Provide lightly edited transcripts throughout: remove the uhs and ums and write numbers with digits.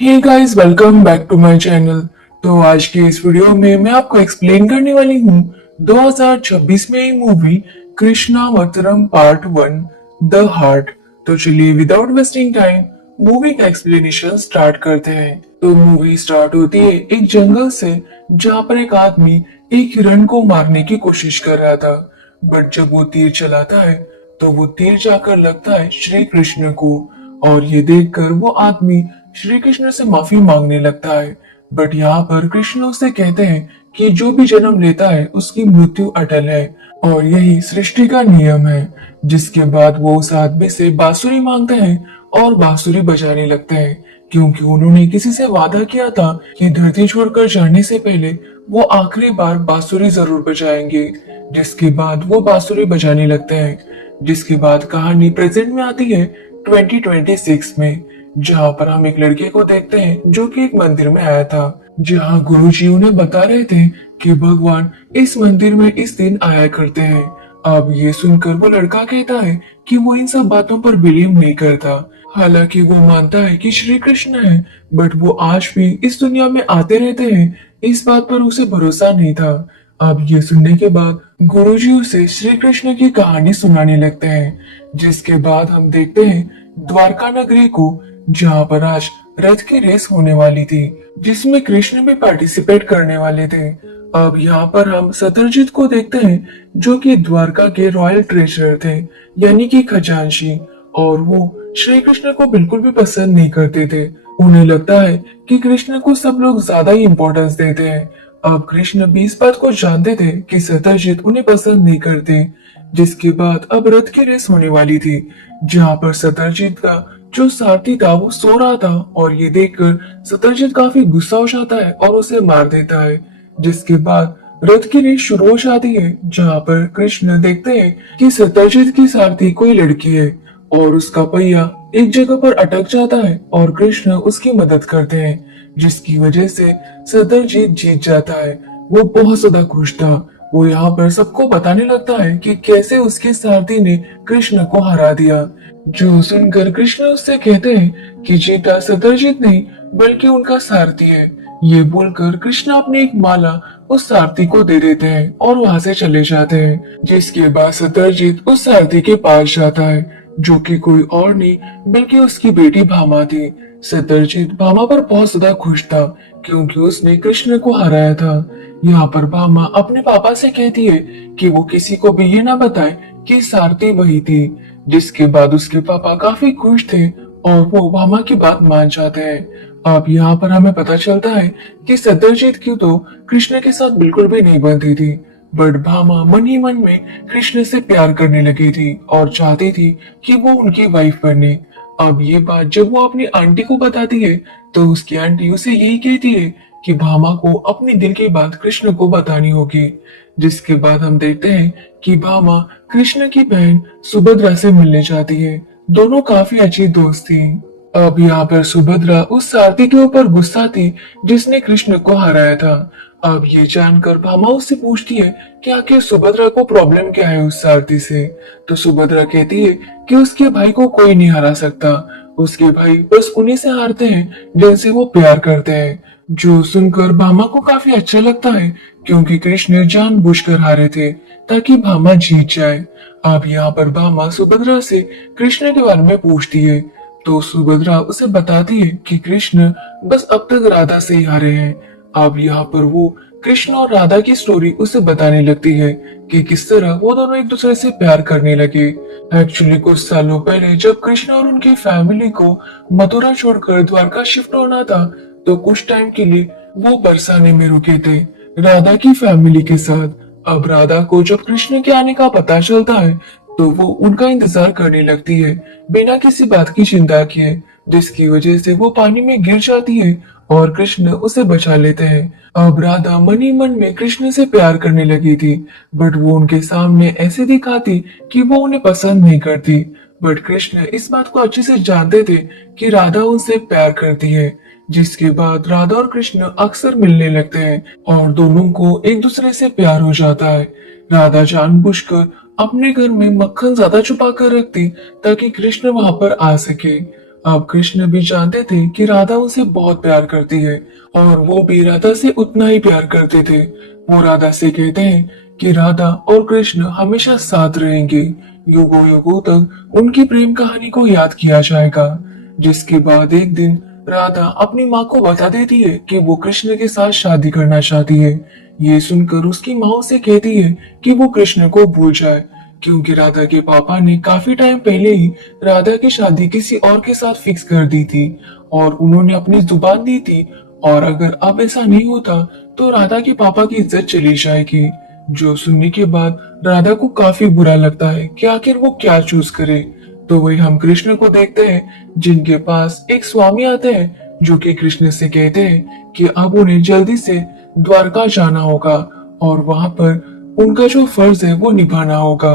Hey guys, welcome back to my channel. तो आज की इस वीडियो में मैं आपको एक्सप्लेन करने वाली हूँ 2026 में आई मूवी कृष्णावतारम पार्ट 1 द हार्ट। तो चलिए विदाउट वेस्टिंग टाइम मूवी का एक्सप्लेनेशन स्टार्ट करते हैं। तो मूवी स्टार्ट होती है एक जंगल से, जहाँ पर एक आदमी एक हिरण को मारने की कोशिश कर रहा था। बट जब वो तीर चलाता है तो वो तीर जाकर लगता है श्री कृष्ण को, और ये देखकर वो आदमी श्री कृष्ण से माफी मांगने लगता है। बट यहाँ पर कृष्ण उसे कहते हैं कि जो भी जन्म लेता है उसकी मृत्यु अटल है, और यही सृष्टि का नियम है। जिसके बाद वो उस आदमी से बांसुरी मांगते हैं और बांसुरी बजाने लगते हैं, क्योंकि उन्होंने किसी से वादा किया था कि धरती छोड़कर जाने से पहले वो आखिरी बार बांसुरी जरूर बजाएंगे। जिसके बाद वो बांसुरी बजाने लगते हैं। जिसके बाद कहानी प्रेजेंट में आती है 2026 में, जहाँ पर हम एक लड़के को देखते हैं जो कि एक मंदिर में आया था, जहाँ गुरुजी उन्हें बता रहे थे कि भगवान इस मंदिर में इस दिन आया करते हैं। अब ये सुनकर वो लड़का कहता है कि वो इन सब बातों पर बिलीव नहीं करता। हालांकि वो मानता है कि श्री कृष्ण है, बट वो आज भी इस दुनिया में आते रहते हैं, इस बात पर उसे भरोसा नहीं था। अब ये सुनने के बाद गुरुजी उसे श्री कृष्ण की कहानी सुनाने लगते हैं। जिसके बाद हम देखते हैं द्वारका नगरी को, जहाँ पर आज रथ की रेस होने वाली थी, जिसमें कृष्ण भी पार्टिसिपेट करने वाले थे। अब यहाँ पर हम सत्यजित को देखते हैं, जो कि द्वारका के रॉयल ट्रेजर थे, यानी कि खजांची। और वो श्री कृष्ण को बिल्कुल भी पसंद नहीं करते थे। उन्हें लगता है कि कृष्ण को सब लोग ज्यादा ही इम्पोर्टेंस देते हैं। अब कृष्ण भी इस बात को जानते थे कि सत्यजित उन्हें पसंद नहीं करते। जिसके बाद अब रथ की रेस होने वाली थी, जहाँ पर सत्यजित का जो सारथी था वो सो रहा था, और ये देखकर सत्यजित काफी गुस्सा हो जाता है और उसे मार देता है। जिसके बाद रथ की रेस शुरू हो जाती है, जहाँ पर कृष्ण देखते हैं कि सत्यजित की सारथी कोई लड़की है, और उसका पहिया एक जगह पर अटक जाता है और कृष्ण उसकी मदद करते हैं, जिसकी वजह से सत्यजित जीत जाता है। वो बहुत ज्यादा खुश था। वो यहाँ पर सबको बताने लगता है कि कैसे उसके सारथी ने कृष्ण को हरा दिया। जो सुनकर कृष्ण उससे कहते हैं कि जीता सत्यजित नहीं, बल्कि उनका सारथी है। ये बोलकर कृष्ण अपनी एक माला उस सारथी को दे देते हैं और वहां से चले जाते हैं। जिसके बाद सत्यजित उस सारथी के पास जाता है, जो कि कोई और नहीं बल्कि उसकी बेटी भामा थी। सत्यजित भामा पर बहुत ज्यादा खुश था, क्योंकि उसने कृष्ण को हराया था। यहाँ पर भामा अपने पापा से कहती है कि वो किसी को भी ये ना बताए कि सारथी वही थी। जिसके बाद उसके पापा काफी खुश थे और वो भामा की बात मान जाते हैं। अब यहाँ पर हमें पता चलता है कि सत्यजित की तो कृष्ण के साथ बिल्कुल भी नहीं बनती थी, बट भामा मन ही मन में कृष्ण से प्यार करने लगी थी और चाहती थी कि वो उनकी वाइफ बने। अब ये बात जब वो अपनी आंटी को बताती है, तो उसकी आंटी उसे यही कहती है कि भामा को अपनी दिल की बात कृष्ण को बतानी होगी। जिसके बाद हम देखते हैं कि भामा कृष्ण की बहन सुभद्रा से मिलने जाती है। दोनों काफी अच्छी दोस्त थी। अब यहाँ पर सुभद्रा उस सारथी के ऊपर गुस्सा थी जिसने कृष्ण को हराया था। अब ये जानकर भामा उससे पूछती है कि आखिर सुभद्रा को प्रॉब्लम क्या है उस सारथी से। तो सुभद्रा कहती है कि उसके भाई को कोई नहीं हरा सकता, उसके भाई बस उन्हीं से हारते हैं जिनसे वो प्यार करते हैं। जो सुनकर भामा को काफी अच्छा लगता है, क्योंकि कृष्ण जानबूझकर हारे थे ताकि भामा जीत जाए। अब यहाँ पर भामा सुभद्रा से कृष्ण के बारे में पूछती है, तो सुभद्रा उसे बताती है कि कृष्ण बस अब तक राधा से ही हारे हैं। अब यहाँ पर वो कृष्ण और राधा की स्टोरी उसे बताने लगती है कि किस तरह वो दोनों एक दूसरे से प्यार करने लगे। एक्चुअली कुछ सालों पहले जब कृष्ण और उनकी फैमिली को मथुरा छोड़कर द्वारका शिफ्ट होना था, तो कुछ टाइम के लिए वो बरसाने में रुके थे राधा की फैमिली के साथ। अब राधा को जब कृष्ण के आने का पता चलता है, तो वो उनका इंतजार करने लगती है बिना किसी बात की चिंता किए, जिसकी वजह से वो पानी में गिर जाती है और कृष्ण उसे बचा लेते हैं। अब राधा मन ही मन में कृष्ण से प्यार करने लगी थी, बट वो उनके सामने ऐसे दिखाती कि वो उन्हें पसंद नहीं करती। बट कृष्ण इस बात को अच्छे से जानते थे कि राधा उनसे प्यार करती है। जिसके बाद राधा और कृष्ण अक्सर मिलने लगते हैं और दोनों को एक दूसरे से प्यार हो जाता है। राधा जानबूझकर अपने घर में मक्खन ज्यादा छुपा कर रखती ताकि कृष्ण वहां पर आ सके। अब कृष्ण भी जानते थे कि राधा उसे बहुत प्यार करती है और वो भी राधा से उतना ही प्यार करते थे। वो राधा से कहते हैं कि राधा और कृष्ण हमेशा साथ रहेंगे, युगों युगों तक उनकी प्रेम कहानी को याद किया जाएगा। जिसके बाद एक दिन राधा अपनी माँ को बता देती है कि वो कृष्ण के साथ शादी करना चाहती है। ये सुनकर उसकी माँ उसे कहती है कि वो कृष्ण को भूल जाए, क्योंकि राधा के पापा ने काफी टाइम पहले ही राधा की शादी किसी और के साथ फिक्स कर दी थी और उन्होंने अपनी जुबान दी थी। और अगर अब ऐसा नहीं होता तो राधा के पापा की इज्जत चली जाएगी। जो सुनने के बाद राधा को काफी बुरा लगता है कि आखिर वो क्या चूज करे। तो वही हम कृष्ण को देखते हैं, जिनके पास एक स्वामी आते हैं जो कि कृष्ण से कहते हैं कि अब उन्हें जल्दी से द्वारका जाना होगा और वहां पर उनका जो फर्ज है वो निभाना होगा।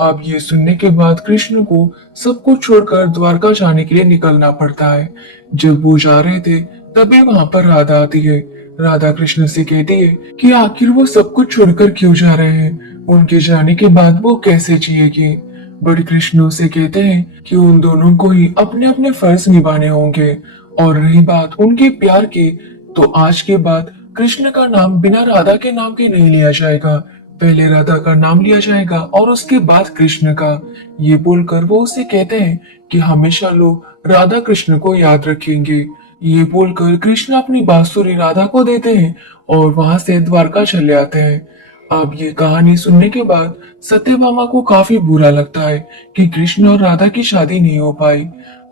अब ये सुनने के बाद कृष्ण को सब कुछ छोड़कर द्वारका जाने के लिए निकलना पड़ता है। जब वो जा रहे थे तभी वहां पर राधा आती है। राधा कृष्ण से कहती है कि आखिर वो सब कुछ छोड़कर क्यों जा रहे हैं, उनके जाने के बाद वो कैसे जिएगी। बट कृष्ण उसे कहते हैं कि उन दोनों को ही अपने अपने फर्ज निभाने होंगे। और रही बात उनके प्यार की, तो आज के बाद कृष्ण का नाम बिना राधा के नाम के नहीं लिया जाएगा। पहले राधा का नाम लिया जाएगा और उसके बाद कृष्ण का। ये बोलकर वो उसे कहते हैं कि हमेशा लोग राधा कृष्ण को याद रखेंगे। ये बोलकर कृष्ण अपनी बांसुरी राधा को देते हैं और वहां से द्वारका चले आते हैं। अब ये कहानी सुनने के बाद सत्यभामा को काफी बुरा लगता है कि कृष्ण और राधा की शादी नहीं हो पाई।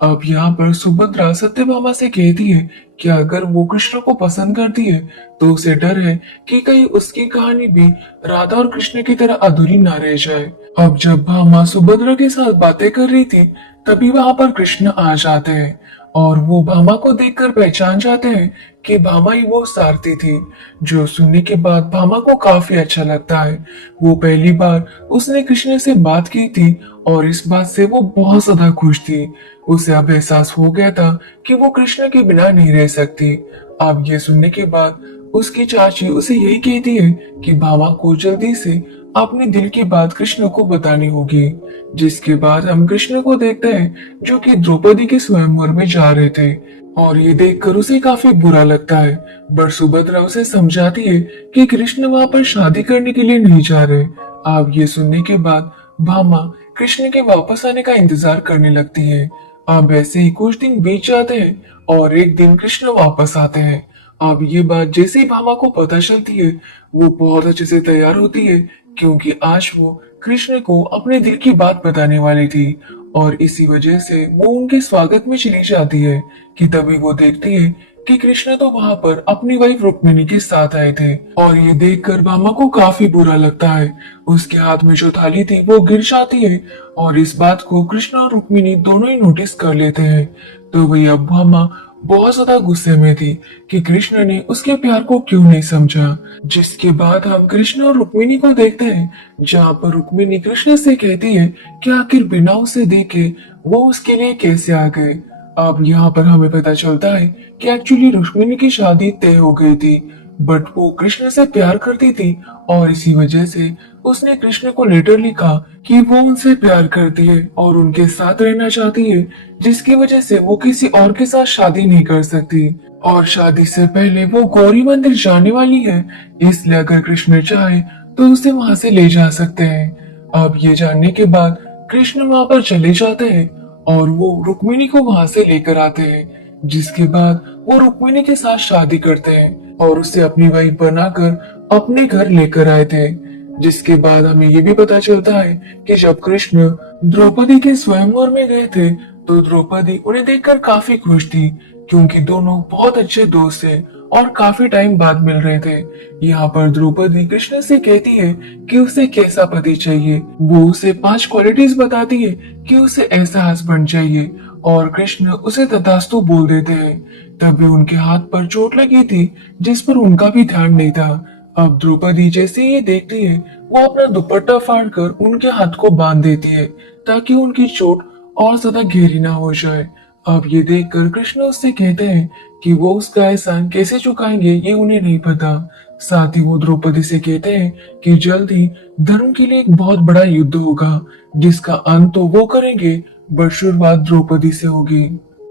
अब यहाँ पर सुभद्रा सत्यभामा से कहती है कि अगर वो कृष्ण को पसंद करती है तो उसे डर है कि कहीं उसकी कहानी भी राधा और कृष्ण की तरह अधूरी ना रह जाए। अब जब भामा सुभद्रा के साथ बातें कर रही थी तभी वहां पर कृष्ण आ जाते हैं और वो भामा को देखकर पहचान जाते हैं कि भामा ही वो सारथी थी। जो सुनने के बाद भामा को काफी अच्छा लगता है। वो पहली बार उसने कृष्ण से बात की थी और इस बात से वो बहुत ज्यादा खुश थी। उसे अब एहसास हो गया था कि वो कृष्ण के बिना नहीं रह सकती। अब ये सुनने के बाद उसकी चाची उसे यही कहती है कि भामा को जल्दी से अपने दिल की बात कृष्ण को बतानी होगी। जिसके बाद हम कृष्ण को देखते हैं जो कि द्रौपदी के स्वयंवर में जा रहे थे और ये देखकर उसे काफी बुरा लगता है। बट सुभद्रा उसे समझाती है कि कृष्ण वहां पर शादी करने के लिए नहीं जा रहे। अब ये सुनने के बाद भामा कृष्ण के वापस आने का इंतजार करने लगती है। अब ऐसे ही कुछ दिन बीत जाते हैं और एक दिन कृष्ण वापस आते हैं। अब ये बात जैसे ही भामा को पता चलती है वो बहुत अच्छे से तैयार होती है, क्योंकि आज वो कृष्ण को अपने दिल की बात बताने वाली थी और इसी वजह से वो उनके स्वागत में चली जाती है कि तभी वो देखती है कि कृष्ण तो वहां पर अपनी वाइफ रुक्मिणी के साथ आए थे। और ये देखकर भामा को काफी बुरा लगता है। उसके हाथ में जो थाली थी वो गिर जाती है और इस बात को कृष्ण और रुक्मिणी दोनों ही नोटिस कर लेते हैं। तो वही अब भामा बहुत ज्यादा गुस्से में थी कि कृष्ण ने उसके प्यार को क्यों नहीं समझा। जिसके बाद हम कृष्ण और रुक्मिणी को देखते हैं, जहाँ पर रुक्मिणी कृष्ण से कहती है कि आखिर बिना उसे देखे वो उसके लिए कैसे आ गए। अब यहाँ पर हमें पता चलता है कि एक्चुअली रुक्मिणी की शादी तय हो गई थी, बट वो कृष्ण से प्यार करती थी और इसी वजह से उसने कृष्ण को लेटर लिखा कि वो उनसे प्यार करती है और उनके साथ रहना चाहती है, जिसकी वजह से वो किसी और के साथ शादी नहीं कर सकती और शादी से पहले वो गौरी मंदिर जाने वाली है। इसलिए अगर कृष्ण चाहे तो उसे वहां से ले जा सकते हैं। अब ये जानने के बाद कृष्ण वहां पर चले जाते हैं और वो रुक्मिणी को वहां से लेकर आते हैं। जिसके बाद वो रुक्मिणी के साथ शादी करते हैं और उसे अपनी वाइफ बनाकर अपने घर लेकर आए थे। जिसके बाद हमें ये भी पता चलता है कि जब कृष्ण द्रौपदी के स्वयंवर में गए थे तो द्रौपदी उन्हें देखकर काफी खुश थी, क्योंकि दोनों बहुत अच्छे दोस्त थे और काफी टाइम बाद मिल रहे थे। यहाँ पर द्रौपदी कृष्ण से कहती है कि उसे कैसा पति चाहिए। वो उसे 5 क्वालिटीज बताती है कि उसे ऐसा हस्बैंड चाहिए और कृष्ण उसे तथास्तु बोल देते हैं। तभी उनके हाथ पर चोट लगी थी जिस पर उनका भी ध्यान नहीं था। अब द्रौपदी जैसे ही ये देखती है वो अपना दुपट्टा फाड़कर उनके हाथ को बांध देती है ताकि उनकी चोट और ज्यादा गहरी ना हो जाए। अब ये देखकर कृष्ण उससे कहते हैं कि वो उसका एहसान कैसे चुकाएंगे ये उन्हें नहीं पता। साथ ही वो द्रौपदी से कहते हैं कि जल्द ही धर्म के लिए एक बहुत बड़ा युद्ध होगा जिसका अंत तो वो करेंगे, बट शुरुआत द्रौपदी से होगी।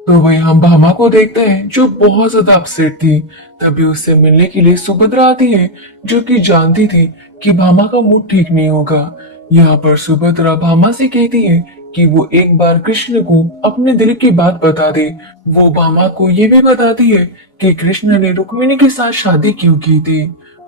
तो वही हम भामा को देखते हैं जो बहुत ज्यादा अपसेट थी। तभी उससे मिलने के लिए सुभद्रा आती है, जो कि जानती थी कि भामा का मूड ठीक नहीं होगा। यहाँ पर सुभद्रा भामा से कहती है कि वो एक बार कृष्ण को अपने दिल की बात बता दे। वो भामा को ये भी बताती है कि कृष्ण ने रुक्मिणी के साथ शादी क्यों की थी।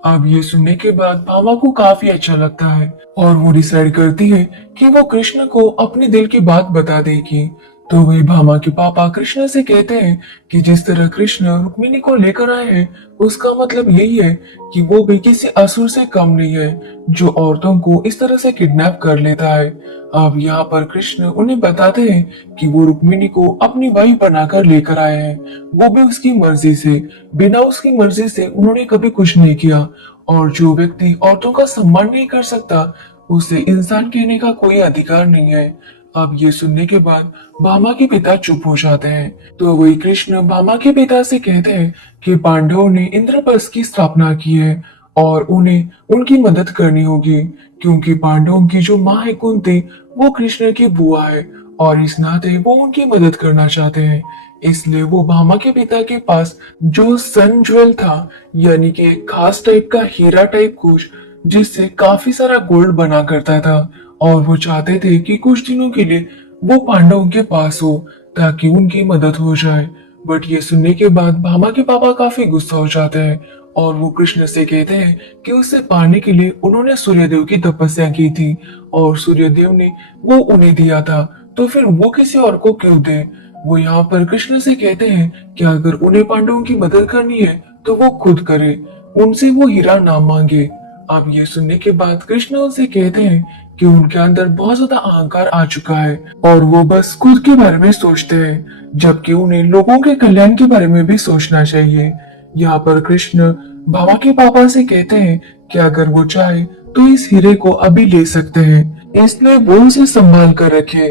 अब ये सुनने के बाद भामा को काफी अच्छा लगता है और वो डिसाइड करती है कि वो कृष्ण को अपने दिल की बात बता देगी। तो वही भामा के पापा कृष्ण से कहते हैं कि जिस तरह कृष्ण रुक्मिणी को लेकर आए हैं, उसका मतलब यही है कि वो भी किसी असुर से कम नहीं है जो औरतों को इस तरह से किडनैप कर लेता है। अब यहाँ पर कृष्ण उन्हें बताते हैं कि वो रुक्मिणी को अपनी वाइफ बनाकर लेकर आए हैं, वो भी उसकी मर्जी से। बिना उसकी मर्जी से उन्होंने कभी कुछ नहीं किया, और जो व्यक्ति औरतों का सम्मान नहीं कर सकता, उसे इंसान कहने का कोई अधिकार नहीं है। अब ये सुनने के बाद भामा के पिता चुप हो जाते हैं। तो वही कृष्ण भामा के पिता से कहते हैं कि पांडवों ने इंद्रप्रस्थ की स्थापना की है और उन्हें उनकी मदद करनी होगी, क्योंकि पांडवों की जो माँ है कुंती, वो कृष्ण की बुआ है और इस नाते वो उनकी मदद करना चाहते हैं। इसलिए वो भामा के पिता के पास जो सन ज्वेल था, यानी कि एक खास टाइप का हीरा टाइप कुछ, जिससे काफी सारा गोल्ड बना करता था, और वो चाहते थे कि कुछ दिनों के लिए वो पांडवों के पास हो ताकि उनकी मदद हो जाए। बट ये सुनने के बाद भामा के पापा काफी गुस्सा हो जाते हैं और वो कृष्ण से कहते हैं कि उसे पाने के लिए उन्होंने सूर्यदेव की तपस्या की थी और सूर्यदेव ने वो उन्हें दिया था, तो फिर वो किसी और को क्यों दे। वो यहाँ पर कृष्ण से कहते हैं कि अगर उन्हें पांडवों की मदद करनी है तो वो खुद करे, उनसे वो हीरा ना मांगे। अब ये सुनने के बाद कृष्ण उनसे कहते हैं कि उनके अंदर बहुत ज्यादा अहंकार आ चुका है और वो बस खुद के बारे में सोचते हैं, जबकि उन्हें लोगों के कल्याण के बारे में भी सोचना चाहिए। यहाँ पर कृष्ण भामा के पापा से कहते हैं कि अगर वो चाहे तो इस हीरे को अभी ले सकते हैं, इसलिए वो उसे संभाल कर रखे।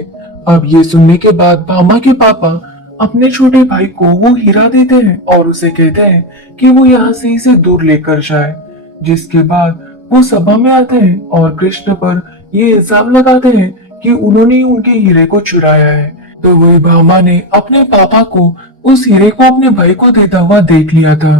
अब ये सुनने के बाद भामा के पापा अपने छोटे भाई को वो हीरा देते हैं और उसे कहते हैं कि वो यहाँ से इसे दूर लेकर जाए। जिसके बाद वो सभा में आते हैं और कृष्ण पर ये इल्जाम लगाते हैं कि उन्होंने ही उनके हीरे को चुराया है। तो वही भामा ने अपने पापा को उस हीरे को अपने भाई को देता हुआ देख लिया था।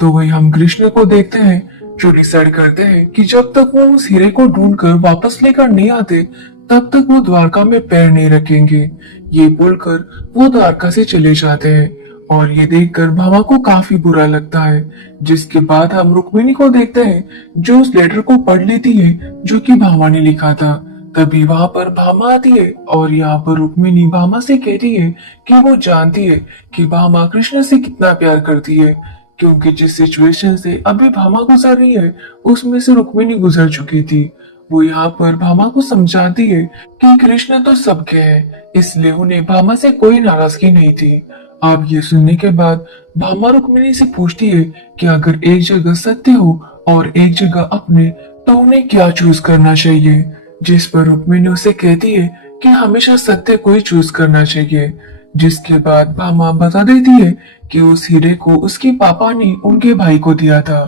तो वही हम कृष्ण को देखते हैं जो डिसाइड करते हैं कि जब तक वो उस हीरे को ढूंढकर वापस लेकर नहीं आते, तब तक वो द्वारका में पैर नहीं रखेंगे। ये बोलकर वो द्वारका से चले जाते हैं और ये देखकर भामा को काफी बुरा लगता है। जिसके बाद हम रुक्मिणी को देखते हैं जो उस लेटर को पढ़ लेती है जो कि भामा ने लिखा था। तभी वहां पर भामा आती है और यहाँ पर रुक्मिणी भामा से कहती है कि वो जानती है कि भामा कृष्ण से कितना प्यार करती है, क्योंकि जिस सिचुएशन से अभी भामा गुजर रही है उसमें से रुक्मिणी गुजर चुकी थी। वो यहाँ पर भामा को समझाती है कि कृष्ण तो सबके हैं, इसलिए उन्हें भामा से कोई नाराजगी नहीं थी। अब ये सुनने के बाद भामा रुक्मिणी से पूछती है कि अगर एक जगह सत्य हो और एक जगह अपने, तो उन्हें क्या चूज करना चाहिए। जिस पर रुक्मिणी उसे कहती है कि हमेशा सत्य को ही चूज करना चाहिए। जिसके बाद भामा बता देती है कि उस हीरे को उसके पापा ने उनके भाई को दिया था।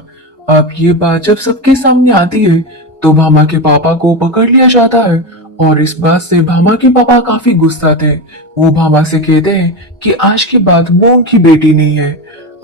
अब ये बात जब सबके सामने आती है तो भामा के पापा को पकड़ लिया जाता है और इस बात से भामा के पापा काफी गुस्सा थे। वो भामा से कहते हैं कि आज के बाद वो उनकी बेटी नहीं है।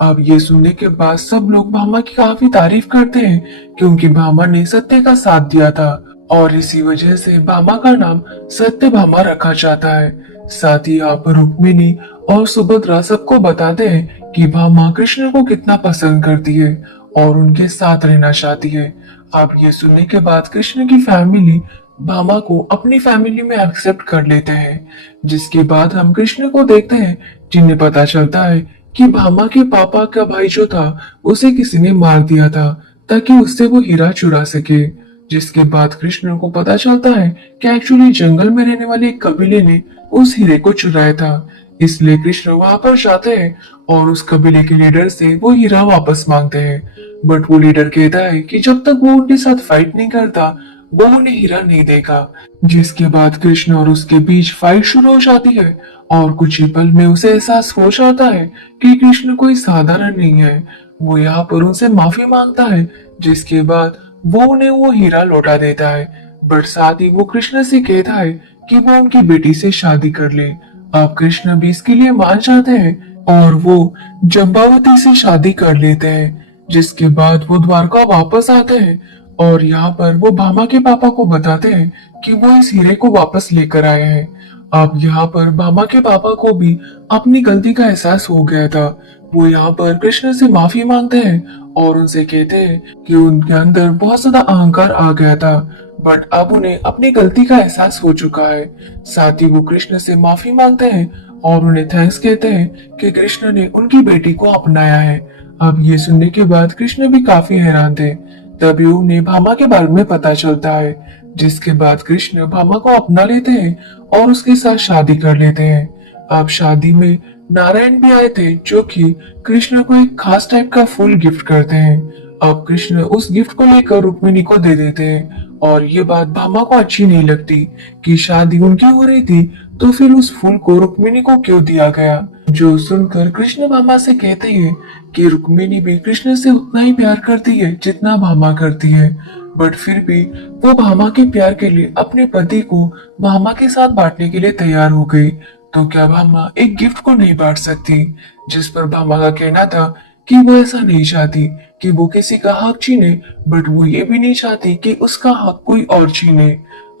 अब ये सुनने के बाद सब लोग भामा की काफी तारीफ करते हैं, क्योंकि भामा ने सत्य का साथ दिया था और इसी वजह से भामा का नाम सत्य भामा रखा जाता है। साथ ही यहाँ पर रुक्मिणी और सुभद्रा सबको बताते हैं कि भामा कृष्ण को कितना पसंद करती है और उनके साथ रहना चाहती है। अब ये सुनने के बाद कृष्ण की फैमिली भामा को अपनी फैमिली में एक्सेप्ट कर लेते हैं। जिसके बाद हम कृष्ण को देखते हैं जिन्हें पता चलता है कि भामा के पापा का भाई जो था उसे किसी ने मार दिया था ताकि उससे वो हीरा चुरा सके। जिसके बाद कृष्ण को पता चलता है कि एक्चुअली जंगल में रहने वाले एक कबीले ने उस हीरे को चुराया था। इसलिए कृष्ण वहां पर जाते हैं और उस कबीले के लीडर से वो हीरा वापस मांगते हैं। बट वो लीडर कहता है कि जब तक वो उनके साथ फाइट नहीं करता, वो उन्हें हीरा नहीं देगा। जिसके बाद कृष्ण और उसके बीच फाइट शुरू हो जाती है और कुछ ही पल में उसे एहसास हो जाता है कि कृष्ण कोई साधारण नहीं है। वो यहाँ पर उनसे माफी मांगता है, जिसके बाद वो उन्हें वो हीरा लौटा देता है। बट साथ ही वो कृष्ण से कहता है कि वो उनकी बेटी से शादी कर ले। अब कृष्ण भी इसके लिए मान जाते हैं और वो जम्बावती से शादी कर लेते हैं। जिसके बाद वो द्वारका वापस आते हैं और यहाँ पर वो भामा के पापा को बताते हैं कि वो इस हीरे को वापस लेकर आए हैं। अब यहाँ पर भामा के पापा को भी अपनी गलती का एहसास हो गया था। वो यहाँ पर कृष्ण से माफी मांगते हैं और उनसे कहते हैं कि उनके अंदर बहुत ज्यादा अहंकार आ गया था, बट अब उन्हें अपनी गलती का एहसास हो चुका है। साथ ही वो कृष्ण से माफी मांगते हैं और उन्हें थैंक्स कहते हैं कि कृष्ण ने उनकी बेटी को अपनाया है। अब ये सुनने के बाद कृष्ण भी काफी हैरान थे। तभी उन्हें भामा के बारे में पता चलता है, जिसके बाद कृष्ण भामा को अपना लेते हैं और उसके साथ शादी कर लेते हैं। अब शादी में नारायण भी आए थे, जो कि कृष्ण को एक खास टाइप का फूल गिफ्ट करते हैं। अब कृष्ण उस गिफ्ट को लेकर रुक्मिणी को दे देते हैं और ये बात भामा को अच्छी नहीं लगती कि शादी उनकी हो रही थी तो फिर उस फूल को रुक्मिणी को क्यों दिया गया। जो सुनकर कृष्ण भामा से कहते हैं कि रुक्मिणी भी कृष्ण से उतना ही प्यार करती है जितना भामा करती है, बट फिर भी वो भामा के प्यार के लिए अपने पति को भामा के साथ बांटने के लिए तैयार हो गई। तो क्या भामा एक गिफ्ट को नहीं बांट सकती? जिस पर भामा का कहना था कि वो ऐसा नहीं चाहती कि वो किसी का हक छीने, बट वो ये भी नहीं चाहती कि उसका हक कोई और छीने।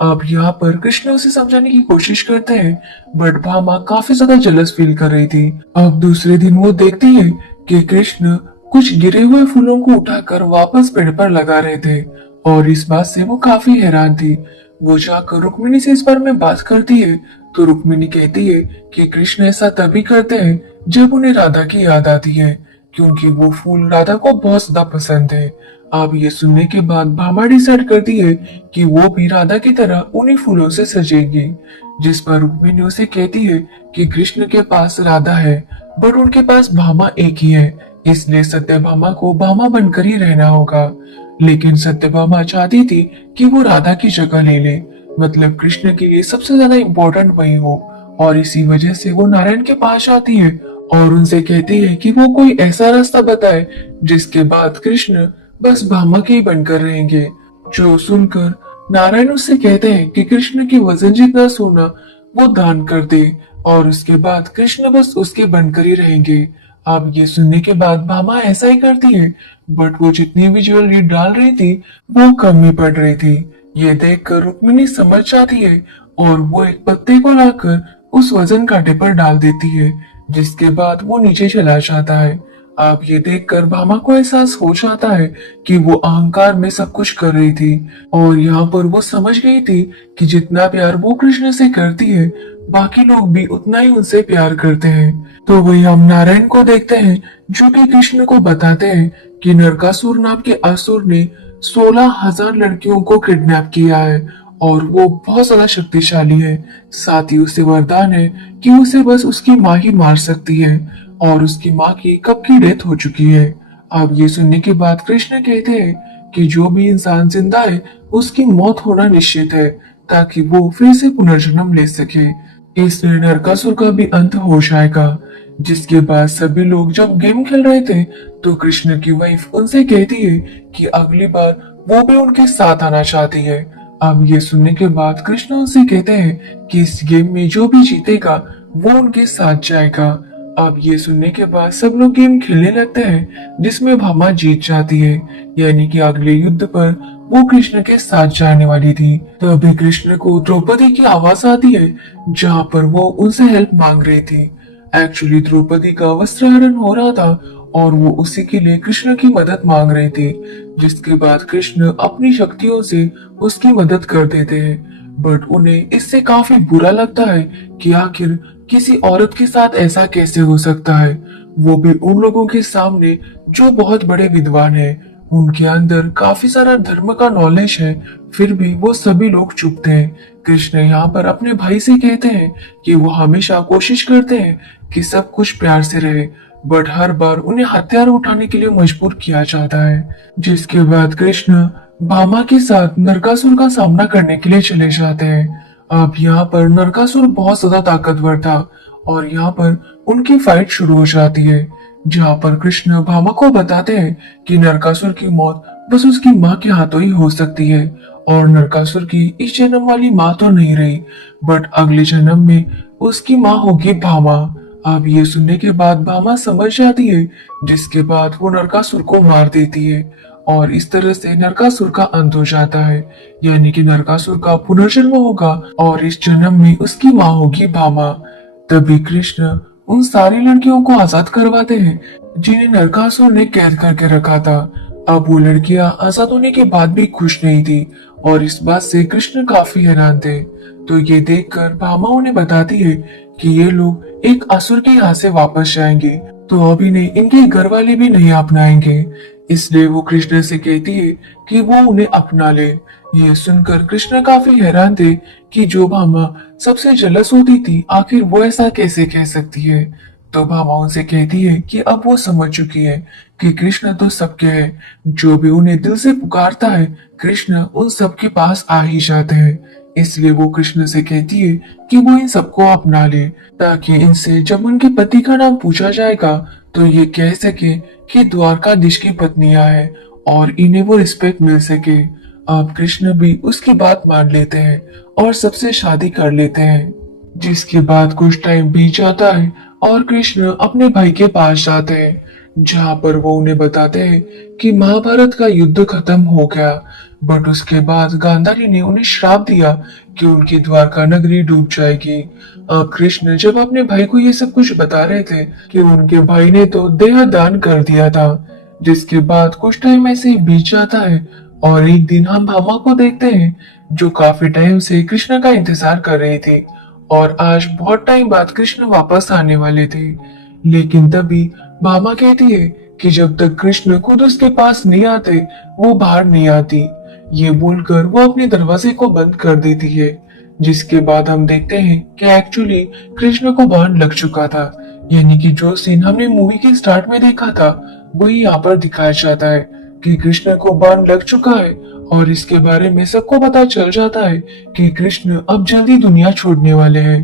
अब यहाँ पर कृष्ण उसे समझाने की कोशिश करते हैं, बट भामा काफी ज्यादा जलस फील कर रही थी। अब दूसरे दिन वो देखती है कि कृष्ण कुछ गिरे हुए फूलों को उठाकर वापस पेड़ पर लगा रहे थे और इस बात से वो काफी हैरान थी। वो जाकर रुक्मिणी से इस बारे में बात करती है तो रुक्मिणी कहती है कि कृष्ण ऐसा तभी करते हैं जब उन्हें राधा की याद आती है, क्योंकि वो फूल राधा को बहुत ज्यादा पसंद है। अब ये सुनने के बाद भामा डिसाइड करती है कि वो भी राधा की तरह उन्हीं फूलों से सजेगी। जिस पर रुक्मिणी उसे कहती है कि कृष्ण के पास राधा है, बट उनके पास भामा एक ही है, इसलिए सत्यभामा को भामा बनकर ही रहना होगा। लेकिन सत्यभामा चाहती थी कि वो राधा की जगह ले ले, मतलब कृष्ण के लिए सबसे ज्यादा इम्पोर्टेंट वही हो, और इसी वजह से वो नारायण के पास आती है और उनसे कहती है कि वो कोई ऐसा रास्ता बताए जिसके बाद कृष्ण बस भामा के ही बनकर रहेंगे। जो सुनकर नारायण उससे कहते हैं कि कृष्ण के वजन जितना सोना वो दान कर दे और उसके बाद कृष्ण बस उसके बनकर ही रहेंगे। अब ये सुनने के बाद भामा ऐसा ही करती है, बट वो जितनी भी ज्वेलरी डाल रही थी वो कम ही पड़ रही थी। ये देखकर रुक्मिणी समझ जाती है और वो एक पत्ते को लाकर उस वजन कांटे पर डाल देती है, जिसके बाद वो नीचे चला जाता है। अब ये देखकर भामा को एहसास हो जाता है कि वो अहंकार में सब कुछ कर रही थी और यहाँ पर वो समझ गई थी कि जितना प्यार वो कृष्ण से करती है बाकी लोग भी उतना ही उनसे प्यार करते हैं। तो वही हम नारायण को देखते हैं, जो कि कृष्ण को बताते हैं कि नरकासुर नाम के असुर ने 16,000 लड़कियों को किडनैप किया है और वो बहुत ज्यादा शक्तिशाली है। साथ ही उसे वरदान है कि उसे बस उसकी माँ ही मार सकती है और उसकी माँ की कब की डेथ हो चुकी है। अब ये सुनने के बाद कृष्ण कहते हैं कि जो भी इंसान जिंदा है उसकी मौत होना निश्चित है, ताकि वो फिर से पुनर्जन्म ले सके। इसलिए नरकासुर का भी अंत हो जाएगा। जिसके बाद सभी लोग जब गेम खेल रहे थे तो कृष्ण की वाइफ उनसे कहती है कि अगली बार वो भी उनके साथ आना चाहती है। अब ये सुनने के बाद कृष्ण उनसे कहते हैं कि इस गेम में जो भी जीतेगा वो उनके साथ जाएगा। अब ये सुनने के बाद सब लोग गेम खेलने लगते हैं, जिसमें भामा जीत जाती है, यानी कि अगले युद्ध पर वो कृष्ण के साथ जाने वाली थी। तो अभी कृष्ण को द्रौपदी की आवाज आती है, जहाँ पर वो उनसे हेल्प मांग रही थी। एक्चुअली द्रौपदी का वस्त्रहरण हो रहा था और वो उसी के लिए कृष्ण की मदद मांग रही थी। जिसके बाद कृष्ण अपनी शक्तियों से उसकी मदद कर देते हैं, बट उन्हें इससे काफी बुरा लगता है कि आखिर किसी औरत के साथ ऐसा कैसे हो सकता है, वो भी उन लोगों के सामने जो बहुत बड़े विद्वान हैं। उनके अंदर काफी सारा धर्म का नॉलेज है, फिर भी वो सभी लोग चुप थे। कृष्ण यहाँ पर अपने भाई से कहते हैं कि वो हमेशा कोशिश करते हैं कि सब कुछ प्यार से रहे, बट हर बार उन्हें हथियार उठाने के लिए मजबूर किया जाता है। जिसके बाद कृष्ण भामा के साथ नरकासुर का सामना करने के लिए चले जाते हैं। अब यहाँ पर नरकासुर बहुत ज्यादा ताकतवर था और यहाँ पर उनकी फाइट शुरू हो जाती है, जहाँ पर कृष्ण भामा को बताते हैं कि नरकासुर की मौत बस उसकी माँ के हाथों ही हो सकती है और नरकासुर की इस जन्म वाली माँ तो नहीं रही, बट अगले जन्म में उसकी माँ होगी भामा। अब ये सुनने के बाद भामा समझ जाती है, जिसके बाद वो नरकासुर को मार देती है और इस तरह से नरकासुर का अंत हो जाता है। यानी कि नरकासुर का पुनर्जन्म होगा और इस जन्म में उसकी माँ होगी भामा। तभी कृष्ण उन सारी लड़कियों को आजाद करवाते हैं जिन्हें नरकासुर ने कैद करके रखा था। अब वो लड़कियां आजाद होने के बाद भी खुश नहीं थी और इस बात से कृष्ण काफी हैरान थे। तो ये देखकर भामा उन्हें बताती है कि ये लोग एक असुर के यहाँ से वापस जाएंगे, तो अब इन्हें इनके घर वाले भी नहीं अपनाएंगे। इसलिए वो कृष्ण से कहती है कि वो उन्हें अपना ले। ये सुनकर कृष्ण काफी हैरान थे कि जो भामा सबसे जलस होती थी, आखिर वो ऐसा कैसे कह सकती है। तो भामा उनसे कहती है कि अब वो समझ चुकी है कि कृष्ण तो सबके है, जो भी उन्हें दिल से पुकारता है कृष्ण उन सबके पास आ ही जाते हैं। इसलिए वो कृष्ण से कहती है कि वो इन सबको अपना ले, ताकि इनसे जब उनके पति का नाम पूछा जाएगा तो ये कह सके कि द्वारकाधीश की पत्नियां हैं और इन्हें वो रिस्पेक्ट मिल सके। अब कृष्ण भी उसकी बात मान लेते हैं और सबसे शादी कर लेते हैं। जिसके बाद कुछ टाइम बीत जाता है और कृष्ण अपने भाई के पास जाते हैं, जहाँ पर वो उन्हें बताते हैं कि महाभारत का युद्ध खत्म हो गया। बट उसके बाद गांधारी ने उन्हें श्राप दिया कि उनकी द्वारका नगरी डूब जाएगी। अब कृष्ण जब अपने भाई को ये सब कुछ बता रहे थे कि उनके भाई ने तो देह दान कर दिया था। जिसके बाद कुछ टाइम ऐसे ही बीत जाता है और एक दिन हम भामा को देखते हैं, जो काफी टाइम से कृष्ण का इंतजार कर रही थी और आज बहुत टाइम बाद कृष्ण वापस आने वाले थे। लेकिन तभी भामा कहती है कि जब तक कृष्ण खुद उसके पास नहीं आते वो बाहर नहीं आती। ये बोलकर वो अपने दरवाजे को बंद कर देती है। जिसके बाद हम देखते हैं कि एक्चुअली कृष्ण को बाण लग चुका था। यानी कि जो सीन हमने मूवी के स्टार्ट में देखा था वही यहाँ पर दिखाया जाता है कि कृष्ण को बाण लग चुका है और इसके बारे में सबको पता चल जाता है कि कृष्ण अब जल्दी दुनिया छोड़ने वाले हैं।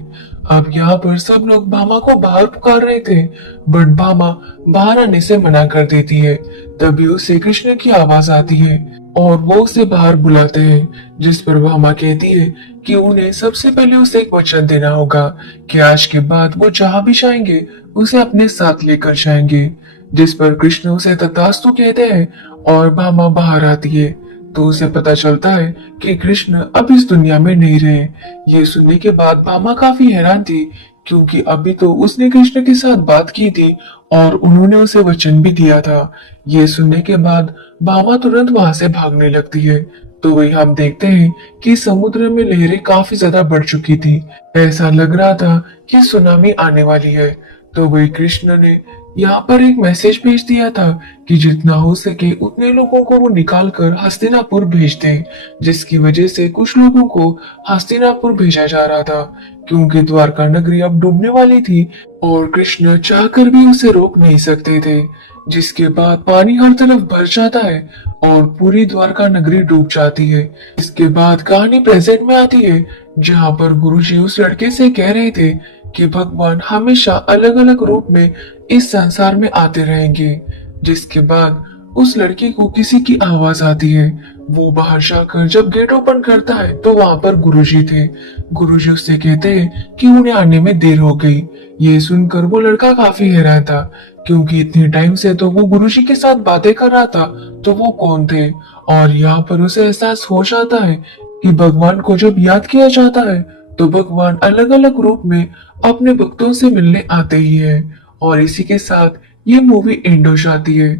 अब यहाँ पर सब लोग भामा को बाहर पुकार रहे थे, बट भामा बाहर आने से मना कर देती है। तभी उसे कृष्ण की आवाज आती है और वो उसे बाहर बुलाते हैं, जिस पर भामा कहती है कि उन्हें सबसे पहले उसे एक वचन देना होगा कि आज के बाद वो जहाँ भी जाएंगे उसे अपने साथ लेकर जाएंगे। जिस पर कृष्ण उसे तथास्तु कहते हैं और भामा बाहर आती है। तो उसे पता चलता है कि कृष्ण अब इस दुनिया में नहीं रहे। ये सुनने के बाद भामा काफी हैरान थी, क्योंकि अभी तो उसने कृष्ण के साथ बात की थी और उन्होंने उसे वचन भी दिया था। ये सुनने के बाद भामा तुरंत वहां से भागने लगती है। तो वही हम देखते हैं कि समुद्र में लहरें काफी ज्यादा बढ़ चुकी थी। ऐसा लग रहा था कि सुनामी आने वाली है। तो वही कृष्ण ने यहाँ पर एक मैसेज भेज दिया था कि जितना हो सके उतने लोगों को वो निकाल कर हस्तिनापुर भेज दें, जिसकी वजह से कुछ लोगों को हस्तिनापुर भेजा जा रहा था, क्योंकि द्वारका नगरी अब डूबने वाली थी और कृष्ण चाहकर भी उसे रोक नहीं सकते थे। जिसके बाद पानी हर तरफ भर जाता है और पूरी द्वारका नगरी डूब जाती है। इसके बाद कहानी प्रेजेंट में आती है, जहाँ पर गुरुजी उस लड़के से कह रहे थे कि भगवान हमेशा अलग अलग रूप में इस संसार में आते रहेंगे। जिसके बाद उस लड़की को किसी की आवाज आती है। वो बाहर जाकर जब गेट ओपन करता है तो वहां पर गुरुजी थे। गुरुजी उससे कहते हैं कि उन्हें आने में देर हो गई। ये सुनकर वो लड़का काफी हैरान था, क्योंकि इतने टाइम से तो वो गुरुजी के साथ बातें कर रहा था, तो वो कौन थे। और यहाँ पर उसे एहसास हो जाता है कि भगवान को जब याद किया जाता है तो भगवान अलग अलग रूप में अपने भक्तों से मिलने आते ही है। और इसी के साथ ये मूवी एंड हो जाती है।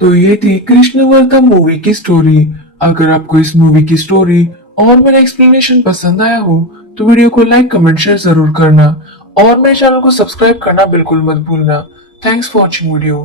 तो ये थी कृष्णवर्धन मूवी की स्टोरी। अगर आपको इस मूवी की स्टोरी और मेरा एक्सप्लेनेशन पसंद आया हो तो वीडियो को लाइक कमेंट शेयर जरूर करना और मेरे चैनल को सब्सक्राइब करना बिल्कुल मत भूलना। Thanks for watching video.